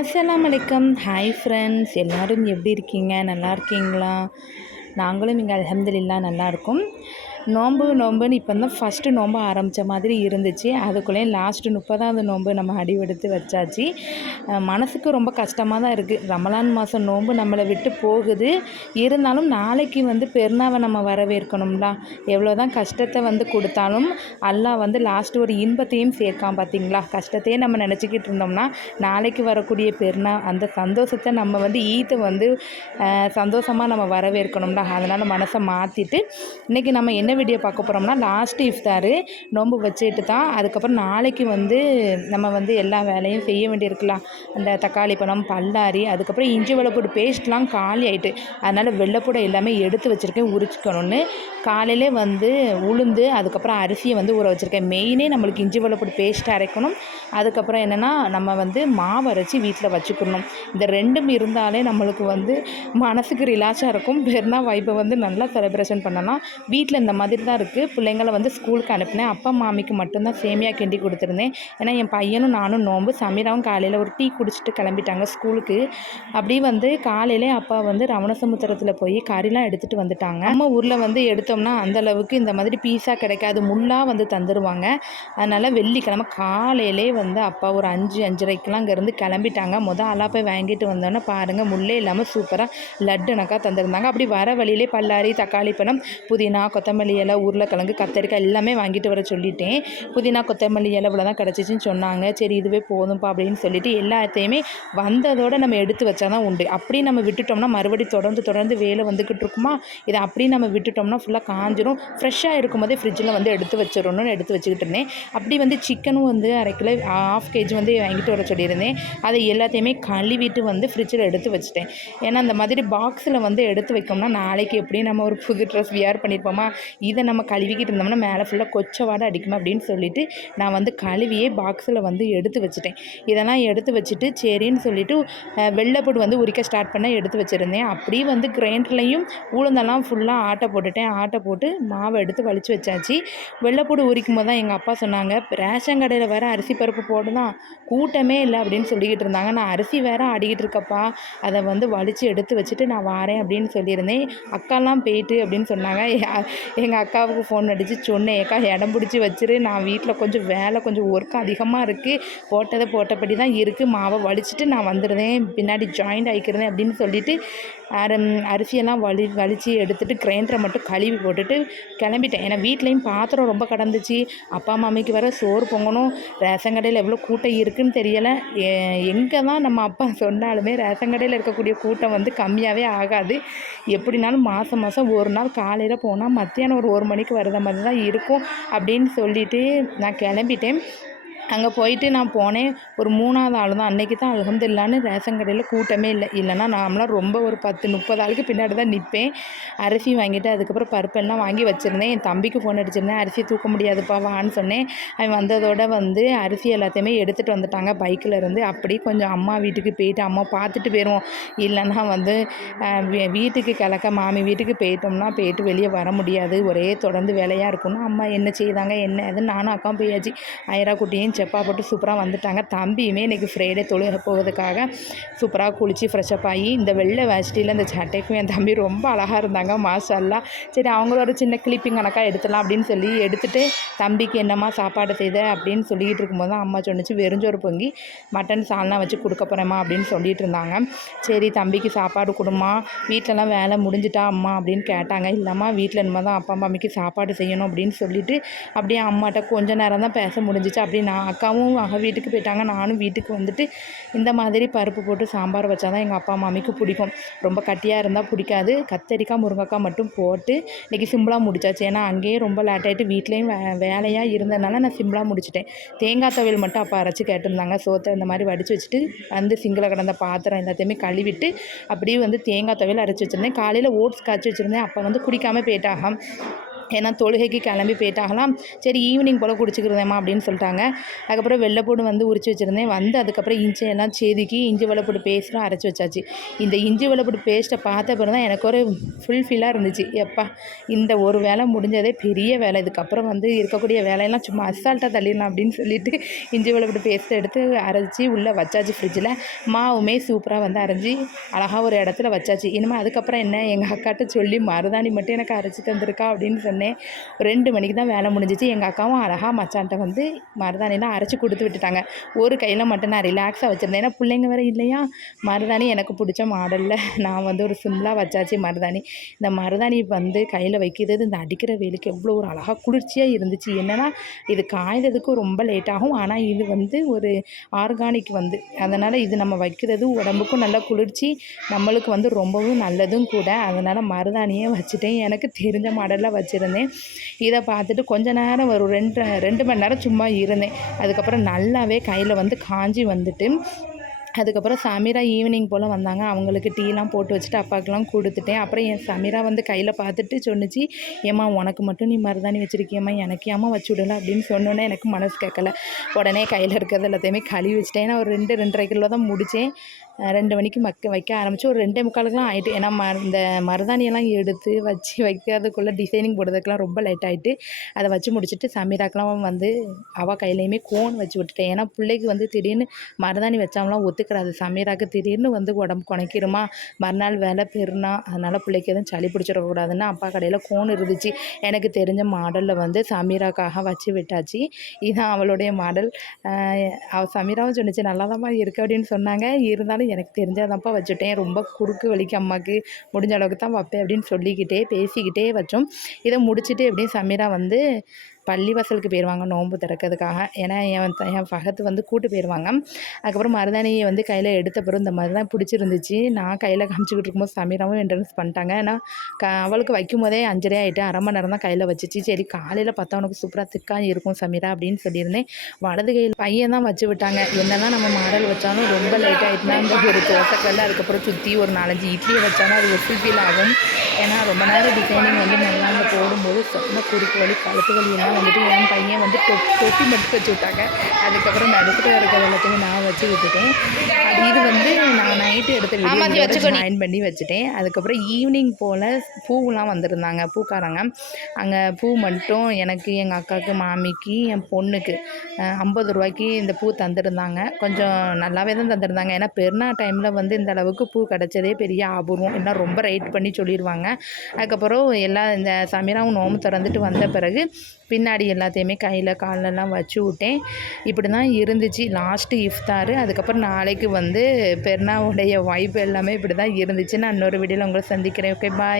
அஸ்ஸலாமு அலைக்கும். Hi friends, எல்லோரும் எப்படி இருக்கீங்க? நல்லா இருக்கீங்களா? நாங்களும் இங்கே அல்ஹம்துலில்லாஹ் நல்லாயிருக்கும். நோம்புன்னு இப்போ தான் ஃபஸ்ட்டு நோன்பு ஆரம்பித்த மாதிரி இருந்துச்சு. அதுக்குள்ளேயும் லாஸ்ட்டு 30வது நோன்பு நம்ம அடிவெடுத்து வச்சாச்சு. மனசுக்கு ரொம்ப கஷ்டமாக தான் இருக்குது. ரமலான் மாதம் நோன்பு நம்மளை விட்டு போகுது. இருந்தாலும் நாளைக்கு பெருநாவை நம்ம வரவேற்கணும்ல. எவ்வளோ தான் கஷ்டத்தை கொடுத்தாலும் அல்லாஹ் லாஸ்ட்டு ஒரு இன்பத்தையும் சேர்க்காம பார்த்தீங்களா? கஷ்டத்தையே நம்ம நினச்சிக்கிட்டு இருந்தோம்னா நாளைக்கு வரக்கூடிய பெருநா அந்த சந்தோஷத்தை நம்ம ஈத்தை சந்தோஷமாக நம்ம வரவேற்கணும்ல. அதனால் மனசை மாற்றிட்டு இன்றைக்கி நம்ம என்ன வீடியோ பார்க்க போகிறோம்னா, லாஸ்ட்டு இஃப்தாரு நோன்பு வச்சுட்டு தான் அதுக்கப்புறம் நாளைக்கு நம்ம எல்லா வேலையும் செய்ய வேண்டியிருக்கலாம். அந்த தக்காளி பழம், பல்லாரி, அதுக்கப்புறம் இஞ்சி வெள்ளைப்பூடு பேஸ்ட்லாம் காலி ஆகிட்டு, அதனால் வெள்ளைப்பூடை எல்லாமே எடுத்து வச்சுருக்கேன் உரிச்சிக்கணும்னு. காலையிலே உளுந்து அதுக்கப்புறம் அரிசியை ஊற வச்சுருக்கேன். மெயினே நம்மளுக்கு இஞ்சி வெள்ளைப்பூடு பேஸ்ட் அரைக்கணும். அதுக்கப்புறம் என்னென்னா நம்ம மாவு அரைச்சி வீட்டில் வச்சுக்கணும். இந்த ரெண்டும் இருந்தாலே நம்மளுக்கு மனசுக்கு ரிலாக்ஸாக இருக்கும். பெருநாள் வைப்பை நல்லா செலிப்ரேஷன் பண்ணலாம். வீட்டில் இந்த மாதிரி தான் இருக்குது. பிள்ளைங்களை ஸ்கூலுக்கு அனுப்பினேன். அப்பா மாமிக்கு மட்டும்தான் சேமியா கிண்டி கொடுத்துருந்தேன். ஏன்னா என் பையனும் நானும் நோம்பு. சமீராவும் காலையில் ஒரு டீ குடிச்சிட்டு கிளம்பிட்டாங்க ஸ்கூலுக்கு. அப்படி காலையிலே அப்பா ரமணசமுத்திரத்தில் போய் கறிலாம் எடுத்துகிட்டு வந்துட்டாங்க. நம்ம ஊரில் எடுத்தோம்னா அந்தளவுக்கு இந்த மாதிரி பீஸா கிடைக்காது. முள்ளாக தந்துடுவாங்க. அதனால் வெள்ளிக்கிழமை காலையிலே அப்பா ஒரு 5-5:30க்கெலாம் அங்கேருந்து கிளம்பிட்டாங்க. ஆளாக போய் வாங்கிட்டு வந்தோன்னே பாருங்கள், முள்ளே இல்லாமல் சூப்பராக லட்டுனக்கா தந்துருந்தாங்க. அப்படி வர வழியிலே பல்லாரி, தக்காளி பழம், புதினா, கொத்தமல்லி இலை, உருளைக்கிழங்கு, கத்தரிக்காய் எல்லாமே வாங்கிட்டு வர சொல்லிட்டேன். புதினா, கொத்தமல்லி இலை இவ்வளோ தான் கிடச்சிச்சின்னு சொன்னாங்க. சரி இதுவே போதும்ப்பா அப்படின்னு சொல்லிட்டு எல்லாத்தையுமே வந்ததோடு நம்ம எடுத்து வச்சா தான் உண்டு. அப்படி நம்ம விட்டுட்டோம்னா மறுபடி தொடர்ந்து வேலை வந்துக்கிட்டு இருக்குமா. இதை அப்படி நம்ம விட்டுட்டோம்னா ஃபுல்லாக காஞ்சிரும். ஃப்ரெஷ்ஷாக இருக்கும்போதே ஃப்ரிட்ஜில் எடுத்து வச்சிடணும்னு எடுத்து வச்சுக்கிட்டு இருந்தேன். அப்படி சிக்கனும் 1/2 கிலோ 1/2 கேஜி வாங்கிட்டு வர சொல்லியிருந்தேன். அதை எல்லாத்தையுமே கழுவிட்டு ஃப்ரிட்ஜில் எடுத்து வச்சுட்டேன். ஏன்னா அந்த மாதிரி பாக்ஸில் எடுத்து வைக்கோம்னா நாளைக்கு எப்படி நம்ம ஒரு புது ட்ரெஸ் வியர் பண்ணியிருப்போமா, இதை நம்ம கழுவிக்கிட்டு இருந்தோம்னா மேலே ஃபுல்லாக கொச்ச வாடை அடிக்குமா அப்படின்னு சொல்லிவிட்டு நான் கழுவியே பாக்ஸில் எடுத்து வச்சுட்டேன். இதெல்லாம் எடுத்து வச்சுட்டு சரின்னு சொல்லிவிட்டு வெள்ளைப்பூடு உரிக்க ஸ்டார்ட் பண்ண எடுத்து வச்சுருந்தேன். அப்படியே கிரைண்டர்லையும் உளுந்தெல்லாம் ஃபுல்லாக ஆட்டை போட்டு மாவை எடுத்து வலிச்சு வச்சாச்சு. வெள்ளைப்பூடு உரிக்கும் போது தான் எங்கள் அப்பா சொன்னாங்க, ரேஷன் கடையில் வேறு அரிசி பருப்பு போடுதான் கூட்டமே இல்லை அப்படின்னு சொல்லிக்கிட்டு இருந்தாங்க. நான் அரிசி வேறு ஆடிக்கிட்டு இருக்கப்பா, அதை வலிச்சு எடுத்து வச்சுட்டு நான் வாரேன் அப்படின்னு சொல்லியிருந்தேன். அக்காலாம் போயிட்டு அப்படின்னு சொன்னாங்க. எங்கள் அக்காவுக்கு ஃபோன் அடித்து சொன்னேன், ஏக்கா இடம் பிடிச்சி வச்சிரு, நான் வீட்டில் கொஞ்சம் வேலை கொஞ்சம் ஒர்க் அதிகமாக இருக்குது, போட்டபடி தான் இருக்குது, மாவை வலிச்சுட்டு நான் வந்துடுறேன், பின்னாடி ஜாயிண்ட் ஆகிக்கிறேன் அப்படின்னு சொல்லிவிட்டு அரிசியெல்லாம் வலித்து எடுத்துகிட்டு கிரைண்டரை மட்டும் கழுவி போட்டுட்டு கிளம்பிட்டேன். ஏன்னா வீட்லேயும் பாத்திரம் ரொம்ப கடந்துச்சு. அப்பா மாமிக்கு வேறு சோறு பொங்கணும். ரேஷன் கடையில் எவ்வளோ கூட்டம் இருக்குதுன்னு தெரியலை. எங்கே தான் நம்ம அப்பா சொன்னாலுமே ரேஷன் கடையில் இருக்கக்கூடிய கூட்டம் கம்மியாகவே ஆகாது. எப்படினாலும் மாதம் ஒரு நாள் காலையில் போனால் மத்தியானம் ஒரு 1 மணிக்கு வரத மாதிரி தான் இருக்கும் அப்படின்னு சொல்லிவிட்டு நான் கிளம்பிட்டேன். அங்கே போயிட்டு நான் போனேன். ஒரு 3வது ஆள் தான். அன்றைக்கி தான் அல்ஹம்துலில்லாஹ்னு ரேஷன் கடையில் கூட்டமே இல்லை. இல்லைனா நார்மலாக ரொம்ப ஒரு 10-30 ஆளுக்கு பின்னாடி தான் நிற்பேன். அரிசி வாங்கிட்டு அதுக்கப்புறம் பருப்பெல்லாம் வாங்கி வச்சுருந்தேன். என் தம்பிக்கு ஃபோன் அடிச்சிருந்தேன், அரிசி தூக்க முடியாதுப்பா வான்னு சொன்னேன். அவன் வந்ததோடு அரிசி எல்லாத்தையுமே எடுத்துகிட்டு வந்துட்டாங்க பைக்கில் இருந்து. அப்படி கொஞ்சம் அம்மா வீட்டுக்கு போயிட்டு அம்மா பார்த்துட்டு போயிடுவோம். இல்லைன்னா வீட்டுக்கு கிழக்க மாமி வீட்டுக்கு போயிட்டோம்னா போயிட்டு வெளியே வர முடியாது. ஒரே தொடர்ந்து வேலையாக இருக்கும்னு அம்மா என்ன செய்தாங்க என்ன அதுன்னு நானும் அக்காவும் போயாச்சு. ஐரா குட்டியும் செப்பா போட்டு சூப்பராக வந்துட்டாங்க. தம்பியுமே இன்றைக்கி ஃப்ரைடே தொழுக போகிறதுக்காக சூப்பராக குளித்து ஃப்ரெஷ்அப் ஆகி இந்த வெள்ளை வேஷ்டியில் இந்த சட்டைக்கும் என் தம்பி ரொம்ப அழகாக இருந்தாங்க மாஷா அல்லாஹ். சரி அவங்களோட சின்ன கிளிப்பிங் கணக்காக எடுத்துடலாம் அப்படின்னு சொல்லி எடுத்துகிட்டு தம்பிக்கு என்னம்மா சாப்பாடு செய்த அப்படின்னு சொல்லிகிட்டு இருக்கும்போது தான் அம்மா சொன்னிச்சு, வெறுஞ்சோறு பொங்கி மட்டன் சால்னா வச்சு கொடுக்க போகிறேம்மா அப்படின்னு சொல்லிட்டு இருந்தாங்க. சரி தம்பிக்கு சாப்பாடு கொடுமா, வீட்டிலலாம் வேலை முடிஞ்சிட்டா அம்மா அப்படின்னு கேட்டாங்க. இல்லைம்மா வீட்டில் இனிமேல் தான் அப்பா அம்மாமிக்கு சாப்பாடு செய்யணும் அப்படின்னு சொல்லிவிட்டு அப்படியே அம்மாட்ட கொஞ்சம் நேரம் தான் பேச முடிஞ்சிச்சு. அப்படி நான் அக்காவும் வீட்டுக்கு போயிட்டாங்க. நானும் வீட்டுக்கு வந்துட்டு இந்த மாதிரி பருப்பு போட்டு சாம்பார் வச்சா தான் எங்கள் அப்பா மாமிக்கு பிடிக்கும். ரொம்ப கட்டியாக இருந்தால் பிடிக்காது. கத்தரிக்காய் முருங்கைக்காய் மட்டும் போட்டு இன்றைக்கி சிம்பிளாக முடிச்சாச்சு. ஏன்னா அங்கேயே ரொம்ப லேட் ஆகிட்டு வீட்லேயும் வேலையாக இருந்ததுனால நான் சிம்பிளாக முடிச்சிட்டேன். தேங்காய் துவையல் மட்டும் அப்போ அரைச்சி கேட்டிருந்தாங்க. சோத்தை இந்த மாதிரி வடித்து வச்சுட்டு சிங்கில் கிடந்த பாத்திரம் எல்லாத்தையுமே கழுவிட்டு அப்படியே தேங்காய் துவையல் அரைச்சி வச்சுருந்தேன். காலையில் ஓட்ஸ் காய்ச்சி வச்சுருந்தேன். அப்போ குடிக்காமல் போயிட்டாக. ஏன்னா தொழுகைக்கு கிளம்பி போயிட்டாகலாம். சரி ஈவினிங் போல் குடிச்சிக்கிறதேம்மா அப்படின்னு சொல்லிட்டாங்க. அதுக்கப்புறம் வெள்ளைப்பூடு வந்து உரித்து வச்சுருந்தேன். அதுக்கப்புறம் இஞ்சியெல்லாம் செதுக்கி இஞ்சி வெள்ளைப்பூடு பேஸ்ட்டும் அரைச்சி வச்சாச்சு. இந்த இஞ்சி வெள்ளைப்பூடு பேஸ்ட்டை பார்த்த பிறகு தான் எனக்கு ஒரு ஃபுல்ஃபில்லாக இருந்துச்சு. எப்பா இந்த ஒரு வேலை முடிஞ்சதே பெரிய வேலை. இதுக்கப்புறம் வந்து இருக்கக்கூடிய வேலையெல்லாம் சும்மா அசால்ட்டாக தள்ளிடலாம் அப்படின்னு சொல்லிட்டு இஞ்சி வெள்ளைப்பூடு பேஸ்ட்டை எடுத்து அரைச்சி உள்ளே வச்சாச்சு ஃப்ரிட்ஜில். மாவுமே சூப்பராக வந்து அரைஞ்சி அழகாக ஒரு இடத்துல வச்சாச்சு. இனிமேல் அதுக்கப்புறம் என்ன எங்கள் அக்காட்ட சொல்லி மருதாணி மட்டும் எனக்கு அரைச்சி தந்திருக்கா அப்படின்னு சொன்னேன். 2 மணிக்கு தான் வேலை முடிஞ்சிச்சு. எங்கள் அக்காவும் அழகாக மச்சான்ட்ட வந்து மருதாணிலாம் அரைச்சி கொடுத்து விட்டுட்டாங்க. ஒரு கையில் மட்டும் நான் ரிலாக்ஸாக வச்சுருந்தேன். ஏன்னா பிள்ளைங்க வேறு இல்லையா. மருதாணி எனக்கு பிடிச்ச மாடலில் நான் வந்து ஒரு சிம்பிளாக வச்சாச்சு மருதாணி. இந்த மருதாணி வந்து கையில் வைக்கிறது இந்த அடிக்கிற வெயிலுக்கு எவ்வளோ ஒரு அழகாக குளிர்ச்சியாக இருந்துச்சு. என்னென்னா இது காய்கிறதுக்கு ரொம்ப லேட் ஆகும். ஆனால் இது வந்து ஒரு ஆர்கானிக் வந்து அதனால் இது நம்ம வைக்கிறது உடம்புக்கும் நல்ல குளிர்ச்சி, நம்மளுக்கு வந்து ரொம்பவும் நல்லதும் கூட. அதனால் மருதாணியே வச்சுட்டேன். எனக்கு தெரிஞ்ச மாடலில் வச்சுருந்தேன். இதை பார்த்துட்டு கொஞ்ச நேரம் ஒரு 2 மணி நேரம் சும்மா இருந்தேன். அதுக்கப்புறம் நல்லாவே கையில் வந்து காஞ்சி வந்துட்டு அதுக்கப்புறம் சமீரா ஈவினிங் போல் வந்தாங்க. அவங்களுக்கு டீலாம் போட்டு வச்சுட்டு அப்பாவுக்குலாம் கொடுத்துட்டேன். அப்புறம் என் சமீரா வந்து கையில் பார்த்துட்டு சொன்னிச்சு, ஏம்மா உனக்கு மட்டும் நீ மருதாணி வச்சுருக்கியம்மா, எனக்கு ஏம்மா வச்சு விடலை அப்படின்னு சொன்னோன்னே எனக்கு மனசு கேட்கல. உடனே கையில் இருக்கிறது எல்லாத்தையுமே கழுவி வச்சுட்டேன். ஏன்னா ஒரு 2-2:30 கிலோ தான் முடித்தேன். 2 மணிக்கு வைக்க ஆரம்பித்து ஒரு 2:45 ஆகிட்டு. ஏன்னா இந்த மருதாணியெல்லாம் எடுத்து வச்சு வைக்கிறதுக்குள்ளே டிசைனிங் போடுறதுக்கெலாம் ரொம்ப லேட் ஆகிட்டு. அதை வச்சு முடிச்சுட்டு சமீராக்கெலாம் வந்து அவள் கையிலையுமே கோன் வச்சு விட்டுட்டேன். ஏன்னா பிள்ளைக்கு வந்து திடீர்னு மருதாணி வச்சாமலாம் ஒத்துக்கிறாது. சமீராக்கு திடீர்னு வந்து உடம்பு குணைக்கிருமா, மறுநாள் வேலை பெருனா, அதனால் பிள்ளைக்கு எதுவும் சளி பிடிச்சிடக்கூடாதுன்னு அப்பா கடையில் கோன் இருந்துச்சு. எனக்கு தெரிஞ்ச மாடலில் வந்து சமீராக்காக வச்சு விட்டாச்சு. இதுதான் அவளுடைய மாடல். அவள் சமீராவும் சொன்னிச்சு நல்லா தான் இருக்குது அப்படின்னு சொன்னாங்க. இருந்தாலும் எனக்கு தெரிஞ்சதான்ப்பா வச்சுட்டேன். ரொம்ப குறுக்கு வலிக்கு அம்மாவுக்கு முடிஞ்ச அளவுக்கு தான் வைப்பேன் அப்படின்னு சொல்லிக்கிட்டே பேசிக்கிட்டே வச்சோம். இதை முடிச்சுட்டு எப்படியும் சமீரா வந்து பள்ளிவாசலுக்கு போயிடுவாங்க நோன்பு திறக்கிறதுக்காக. ஏன்னா என் பகத்து வந்து கூட்டு போயிடுவாங்க. அதுக்கப்புறம் மருதாணியை வந்து கையில் எடுத்த பிறகு இந்த மாதிரி தான் பிடிச்சிருந்துச்சு. நான் கையில் காமிச்சிக்கிட்டு இருக்கும்போது சமீராவும் என்ட்ரன்ஸ் பண்ணிட்டாங்க. ஏன்னா அவளுக்கு வைக்கும் போதே 5:30 ஆகிட்டு 1/2 மணி நேரம் தான் கையில் வச்சிச்சு. சரி காலையில் பார்த்தா உனக்கு சூப்பராக திக்காக இருக்கும் சமீரா அப்படின்னு சொல்லியிருந்தேன். வலது கையில் பையன் தான் வச்சு விட்டாங்க. என்னதான் நம்ம மாடல் வச்சாலும் ரொம்ப லேட் ஆகிட்டுனா இந்த ஒரு தோசைக்கல் அதுக்கப்புறம் சுற்றி ஒரு 4-5 இட்லியை வச்சாலும் அது ஒரு ஃபுல்ஃபில் ஆகும். ஏன்னா ரொம்ப நேரம் டிசைனிங் வந்து நல்லா அங்கே போடும்போது சொன்ன குறுக்கு வலி கழுத்து வலி எல்லாம் வந்துட்டு என் பையன் வந்து தொப்பி மட்டும் வச்சு விட்டாங்க. அதுக்கப்புறம் நடுக்கில் இருக்கிற எல்லாத்தையுமே நான் வச்சு விட்டுட்டேன். இது வந்து நான் நைட்டு எடுத்த வீடியோ ஜாயின் பண்ணி வச்சுட்டேன். அதுக்கப்புறம் ஈவினிங் போல் பூவெலாம் வந்திருந்தாங்க பூக்காரங்க. அங்கே பூ மட்டும் எனக்கு, எங்கள் அக்காவுக்கு, மாமிக்கு, என் பொண்ணுக்கு 50 ரூபாய்க்கு இந்த பூ தந்துருந்தாங்க. கொஞ்சம் நல்லாவே தான் தந்துருந்தாங்க. ஏன்னா பெருநா டைமில் வந்து இந்த அளவுக்கு பூ கிடச்சதே பெரிய அபூர்வம். எல்லாம் ரொம்ப ரேட் பண்ணி சொல்லிடுவாங்க. அதுக்கப்புறம் எல்லாம் இந்த சமீராவும் நோம்பு திறந்துட்டு வந்த பிறகு பின்னாடி எல்லாத்தையுமே கையில் காலெல்லாம் வச்சு விட்டேன். இப்படி தான் இருந்துச்சு லாஸ்ட்டு இஃப்தார். அதுக்கப்புறம் நாளைக்கு வந்து பெருநாவுடைய வைப் எல்லாமே இப்படி தான் இருந்துச்சு. நான் இன்னொரு வீடியோவில் உங்களை சந்திக்கிறேன். Okay bye.